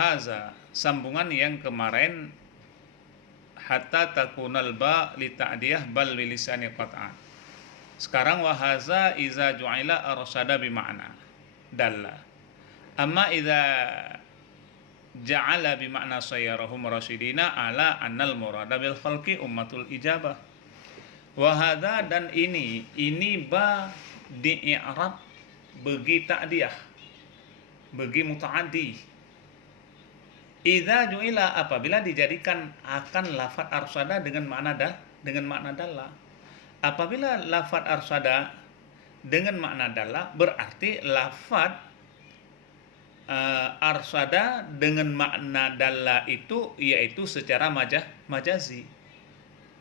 wahaza, sambungan yang kemarin, hatta takunal ba li ta'diyah bal li lisani qat'an. Sekarang wahaza iza ju'ila arsada bima'na dalla. Amma iza ja'ala bima'na sayyarahum rasyidina ala annal murada bil khalqi ummatul ijabah. Wahada, dan ini ba di i'rab bagi ta'diyah, bagi muta'addi. Idza ju'ila, apabila dijadikan akan lafaz arsada dengan makna dalla. Apabila lafaz arsada dengan makna dalla, berarti lafaz arsada dengan makna dalla itu yaitu secara majazi.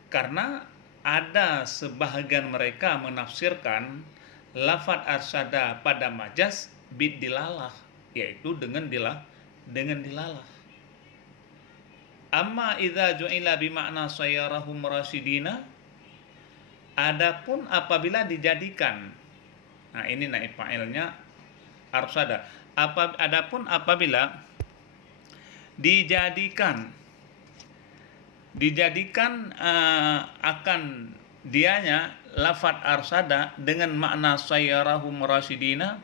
Karena ada sebahagian mereka menafsirkan lafaz arsada pada majaz bid dilalah, yaitu dengan dilalah. Amma idza ju'ila bimakna sayyarahum rasyidina, adapun apabila dijadikan, nah ini naib fa'ilnya arsada. Adapun apabila dijadikan akan dianya lafaz arsada dengan makna sayyarahum rasyidina,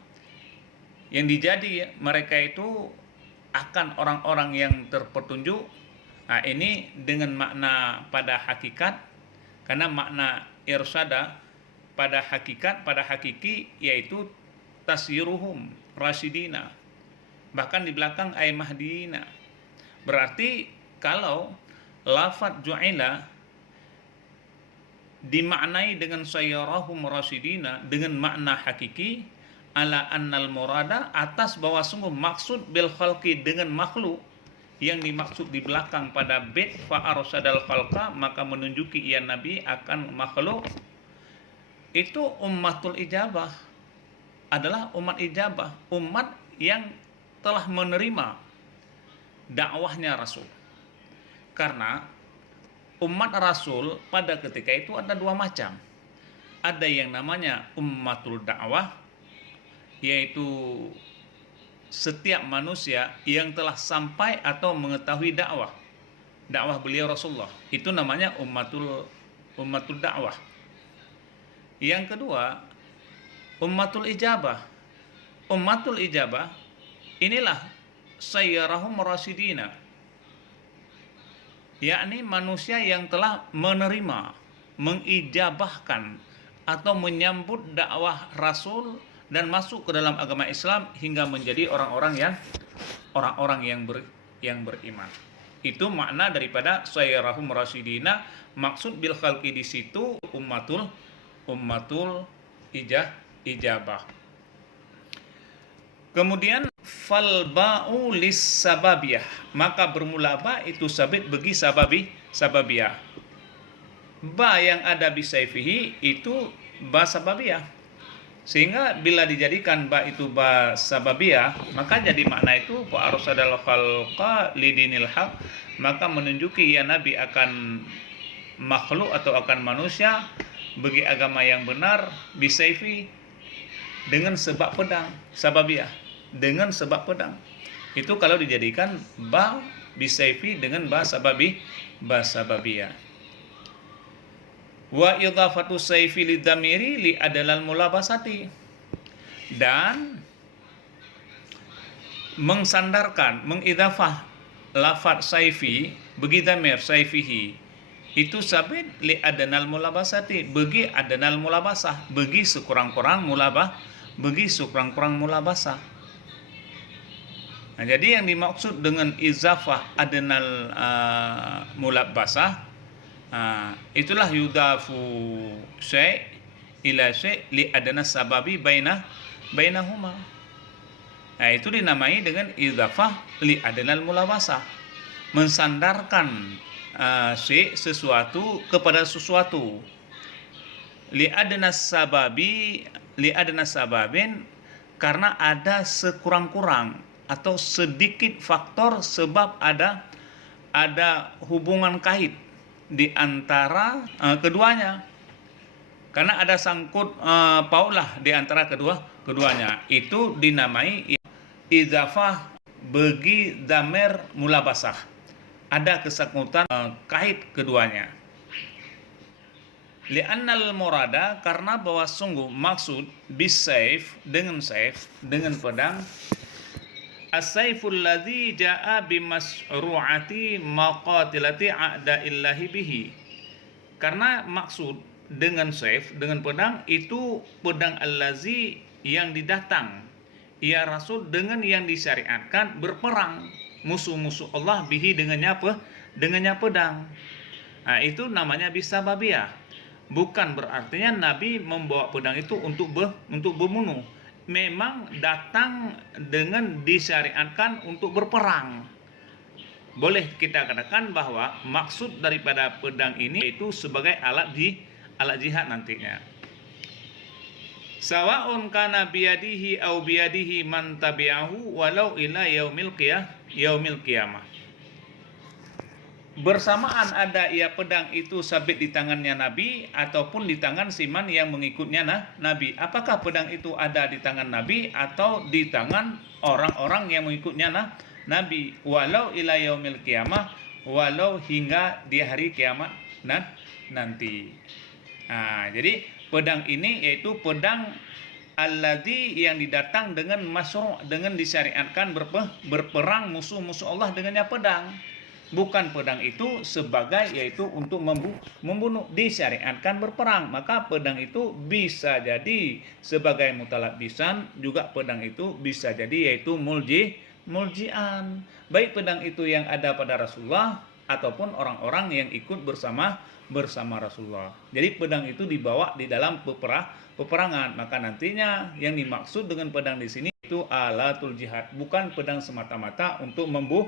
yang dijadi mereka itu akan orang-orang yang terpetunjuk. Nah, ini dengan makna pada hakikat, karena makna irsada pada hakiki yaitu tasyiruhum rasyidina, bahkan di belakang ay mahdina. Berarti kalau lafaz ju'ila dimaknai dengan sayyarahum rasyidina dengan makna hakiki, ala annal murada, atas bahwa sungguh maksud bil khalqi dengan makhluk, yang dimaksud di belakang pada bait fa arsadal khalqa, maka menunjuki ia nabi akan makhluk, itu ummatul ijabah, adalah umat ijabah, umat yang telah menerima dakwahnya Rasul. Karena umat Rasul pada ketika itu ada dua macam. Ada yang namanya ummatul dakwah, yaitu setiap manusia yang telah sampai atau mengetahui dakwah beliau Rasulullah, itu namanya ummatul dakwah. Yang kedua, ummatul ijabah. Ummatul ijabah inilah sayyarahum rasyidina, yakni manusia yang telah menerima, mengijabahkan atau menyambut dakwah Rasul dan masuk ke dalam agama Islam hingga menjadi orang-orang yang beriman. Itu makna daripada sayyarahum rasyidina. Maksud bil khalqi di situ ummatul ijabah. Kemudian fal ba'u lis sababiyah, maka bermula ba itu sabit bagi sababiyah. Ba yang ada bisayfihi itu ba sababiyah. Sehingga bila dijadikan ba itu ba sababiyah, maka jadi makna itu fa arsadal khalqa lidinil haq, maka menunjuki ya nabi akan makhluk atau akan manusia bagi agama yang benar, bisayfi, dengan sebab pedang, sababiyah, dengan sebab pedang. Itu kalau dijadikan ba bisayfi dengan ba sababiyah. Wa idhafatu sayfi lidhamiri li adalal mulabasati, dan mengidhafah lafaz sayfi bagi dhamir sayfihi itu sabit li adanal mulabasati, bagi adanal mulabasah, bagi sekurang-kurang mulabasah. Nah, jadi yang dimaksud dengan izafah adanal mulabasah, itulah yudafu syai' ila syai' li adana sababi bainahuma. Nah, itu dinamai dengan idhafah li adanal mulabasah, mensandarkan sesuatu kepada sesuatu. Li adana sababin, karena ada sekurang-kurang atau sedikit faktor sebab ada hubungan kait di antara keduanya, karena ada sangkut paulah di antara keduanya. Itu dinamai idzafah bagi damer mulabasah. Ada kesangkutan kait keduanya. Li'annal murada, karena bahwa sungguh maksud bisayf, dengan sayf, dengan pedang, as-sayful ladzi jaa bimasru'ati maqatilati a'da'illahi bihi. Karena maksud dengan sayf, dengan pedang, itu pedang allazi yang didatang ya Rasul dengan yang disyariatkan berperang musuh-musuh Allah bihi, dengannya apa? Dengannya pedang. Nah, itu namanya bisababiyah. Bukan berartinya Nabi membawa pedang itu untuk membunuh. Memang datang dengan disyariatkan untuk berperang. Boleh kita katakan bahwa maksud daripada pedang ini itu sebagai alat jihad nantinya. Sawa'un kana biyadihi au biyadihi man tabi'ahu walau ila yaumil qiyamah. Bersamaan ada ia pedang itu sabit di tangannya Nabi ataupun di tangan siman yang mengikutnya Nabi. Apakah pedang itu ada di tangan Nabi atau di tangan orang-orang yang mengikutnya Nabi? Walau ila yaumil qiyamah, walau hingga di hari kiamat nanti. Nah, jadi pedang ini yaitu pedang alladzi yang didatang dengan masyru', dengan disyariatkan berperang musuh-musuh Allah dengannya pedang. Bukan pedang itu sebagai yaitu untuk membunuh, disyariatkan berperang. Maka pedang itu bisa jadi sebagai mutalabisan, juga pedang itu bisa jadi yaitu muljian. Baik pedang itu yang ada pada Rasulullah ataupun orang-orang yang ikut bersama Rasulullah. Jadi pedang itu dibawa di dalam peperangan. Maka nantinya yang dimaksud dengan pedang di sini itu alatul jihad, bukan pedang semata-mata untuk membunuh.